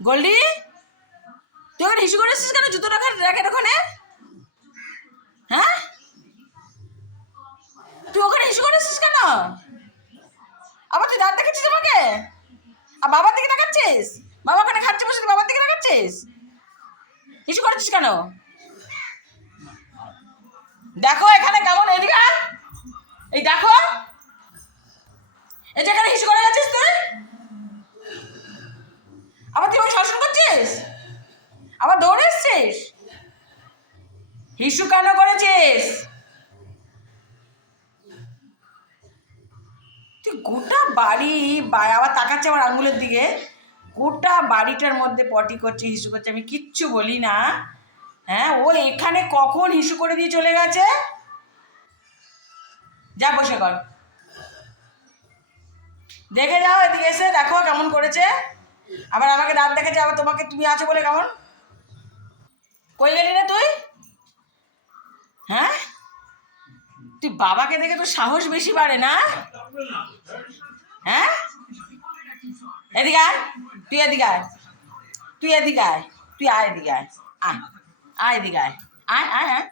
গোল্ডি, তুই ওখানে হিসু করেছিস কেন জুতো রাখার র্যাকের ওখানে? হ্যাঁ, তুই ওখানে হিসু করেছিস কেন? আবার তুই দাঁত দেখাচ্ছিস আমাকে, আর বাবার দিকে দেখাচ্ছিস? বাবা ওখানে খাচ্ছে বসে, তুই বাবার দিকে দেখাচ্ছিস? হিসু করেছিস কেন? দেখো এখানে কেমন, এদিকে এই দেখো, এই যেখানে হিসু করে গেছিস তুই, আবার তুই ওই শাসন করছিস, আবার দৌড়ে এসছিস। হিসু কেন করেছিস তুই? গোটা বাড়ি আবার তাকাচ্ছে আমার আঙুলের দিকে, গোটা বাড়িটার মধ্যে পটি করছে, হিসু করছে, আমি কিচ্ছু বলি না। হ্যাঁ, ও এখানে কখন হিসু করে দিয়ে চলে গেছে? যা বসে কর, দেখে যাও, এদিকে এসে দেখো কেমন করেছে। আবার আমাকে দাঁত দেখেছে, আবার তোমাকে তুমি আছো বলে কেমন। কই গেলি রে তুই? হ্যাঁ, তুই বাবাকে দেখে তোর সাহস বেশি বাড়ে না? হ্যাঁ, এদিকে আয়, তুই এদিকে আয়, তুই এদিকে আয়, তুই আয় এদিকে আয়, আয় আয় এদিকে আয়, আয় আয় আয়